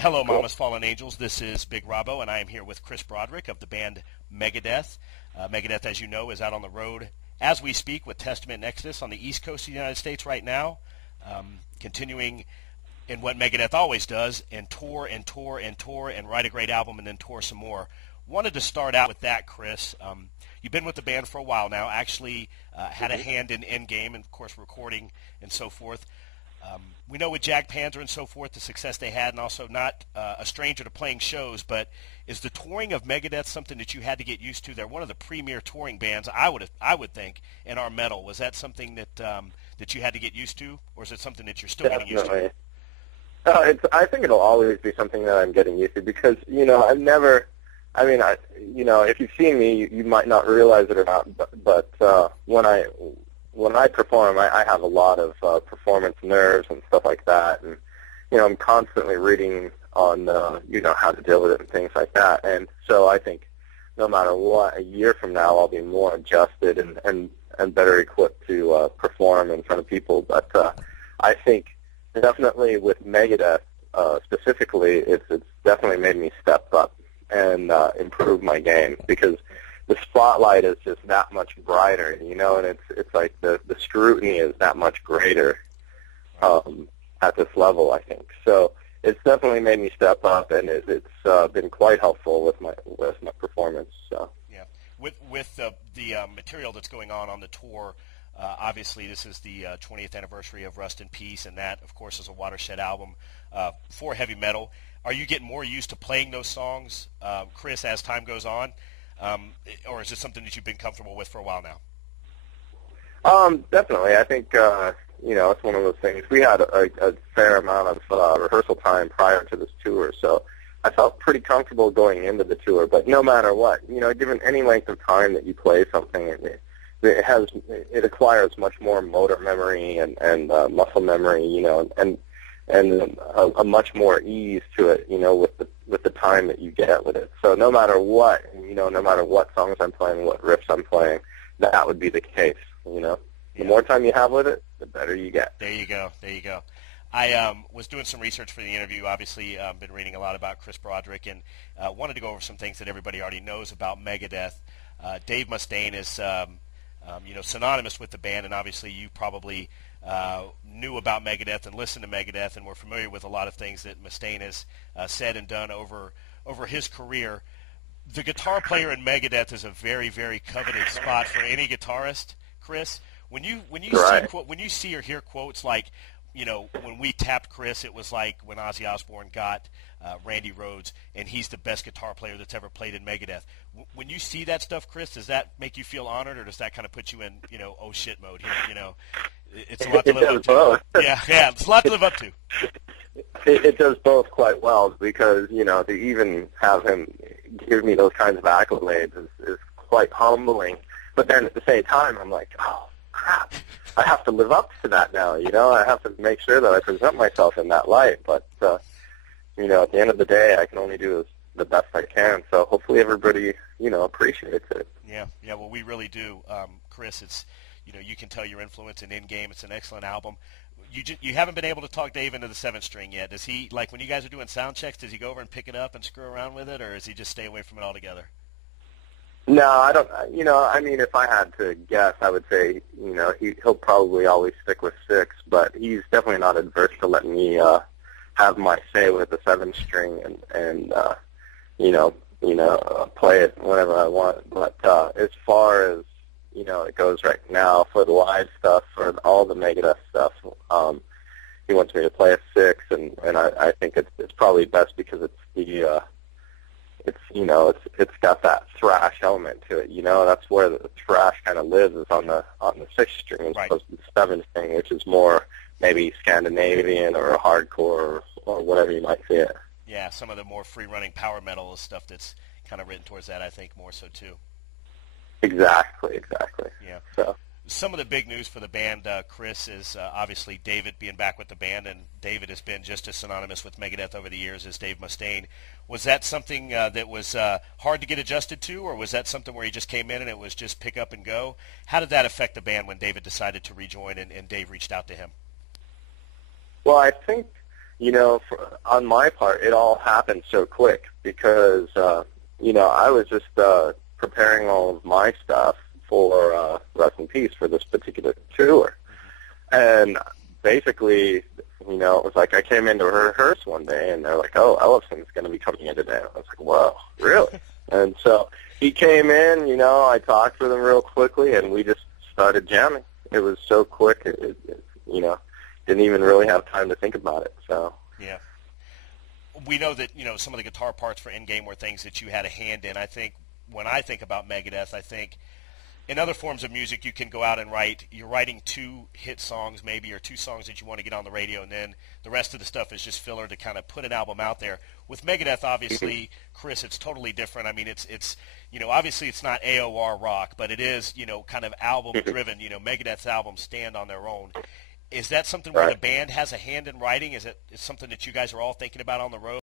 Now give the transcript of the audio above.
Hello, Mama's Fallen Angels. This is Big Robbo, and I am here with Chris Broderick of the band Megadeth. Megadeth, as you know, is out on the road as we speak with Testament and Exodus on the East Coast of the United States right now, continuing in what Megadeth always does, and tour and tour and tour and write a great album and then tour some more. Wanted to start out with that, Chris. You've been with the band for a while now, actually had a hand in Endgame and, of course, recording and so forth. We know with Jag Panzer and so forth the success they had, and also not a stranger to playing shows, but is the touring of Megadeth something that you had to get used to? They're one of the premier touring bands, I would think, in our metal. Was that something that that you had to get used to, or is it something that you're still getting used to? I think it'll always be something that I'm getting used to because, if you've seen me, you might not realize it or not, but when I perform, I have a lot of performance nerves and stuff like that, and I'm constantly reading on how to deal with it and things like that. And so I think no matter what, a year from now I'll be more adjusted and better equipped to perform in front of people. But I think definitely with Megadeth specifically, it's definitely made me step up and improve my game because the spotlight is just that much brighter, and it's like the scrutiny is that much greater at this level, I think. So it's definitely made me step up, and it's been quite helpful with my performance. So yeah, with the material that's going on the tour, obviously this is the 20th anniversary of Rust in Peace, and that, of course, is a watershed album for heavy metal. Are you getting more used to playing those songs, Chris, as time goes on? Or is it something that you've been comfortable with for a while now? Definitely. I think, it's one of those things. We had a fair amount of rehearsal time prior to this tour, so I felt pretty comfortable going into the tour. But no matter what, given any length of time that you play something, it acquires much more motor memory and muscle memory, and a much more ease to it, with the time that you get with it. So no matter what, no matter what songs I'm playing, what riffs I'm playing, that would be the case, The more time you have with it, the better you get. There you go. I was doing some research for the interview. Obviously, been reading a lot about Chris Broderick, and wanted to go over some things that everybody already knows about Megadeth. Dave Mustaine is, synonymous with the band, and obviously you probably knew about Megadeth and listened to Megadeth and were familiar with a lot of things that Mustaine has said and done over his career. The guitar player in Megadeth is a very, very coveted spot for any guitarist, Chris. When you right. when you see or hear quotes like, when we tapped Chris, it was like when Ozzy Osbourne got Randy Rhoads, and he's the best guitar player that's ever played in Megadeth. When you see that stuff, Chris, does that make you feel honored, or does that kind of put you in, oh shit mode here? It's a lot to live up to. Both. Yeah, it's a lot to live up to. It does both quite well because, to even have him give me those kinds of accolades is quite humbling. But then at the same time, I'm like, oh, crap, I have to live up to that now, I have to make sure that I present myself in that light. But, at the end of the day, I can only do the best I can. So hopefully everybody, appreciates it. Yeah, well, we really do. Chris, it's, you can tell your influence in Endgame. It's an excellent album. You haven't been able to talk Dave into the 7th string yet. Does he, like when you guys are doing sound checks, does he go over and pick it up and screw around with it, or does he just stay away from it altogether? No, I don't. If I had to guess, I would say, he'll probably always stick with 6, but he's definitely not adverse to letting me have my say with the 7th string and play it whenever I want. But as far as it goes right now for the live stuff, for all the Megadeth stuff, he wants me to play a 6, and I think it's probably best because it's got that thrash element to it. That's where the thrash kind of lives, is on the 6th string as opposed to the 7th string, which is more maybe Scandinavian or hardcore or whatever you might see it. Yeah, some of the more free-running power metal stuff that's kind of written towards that, I think, more so too. Exactly. Yeah. So some of the big news for the band, Chris, is obviously David being back with the band, and David has been just as synonymous with Megadeth over the years as Dave Mustaine. Was that something that was hard to get adjusted to, or was that something where he just came in and it was just pick up and go? How did that affect the band when David decided to rejoin and Dave reached out to him? Well, I think, on my part, it all happened so quick because, I was just preparing all of my stuff for Rest in Peace for this particular tour. And basically, it was like I came into rehearse one day, and they're like, "Oh, Ellison's going to be coming in today." I was like, "Whoa, really?" And so he came in, I talked with him real quickly, and we just started jamming. It was so quick, didn't even really have time to think about it. So yeah. We know that, some of the guitar parts for Endgame were things that you had a hand in. I think when I think about Megadeth, I think in other forms of music you can go out and you're writing 2 hit songs maybe, or 2 songs that you want to get on the radio, and then the rest of the stuff is just filler to kind of put an album out there. With Megadeth, obviously, Chris, it's totally different. I mean, it's obviously it's not AOR rock, but it is, kind of album-driven. Megadeth's albums stand on their own. Is that something where the band has a hand in writing? Is it something that you guys are all thinking about on the road?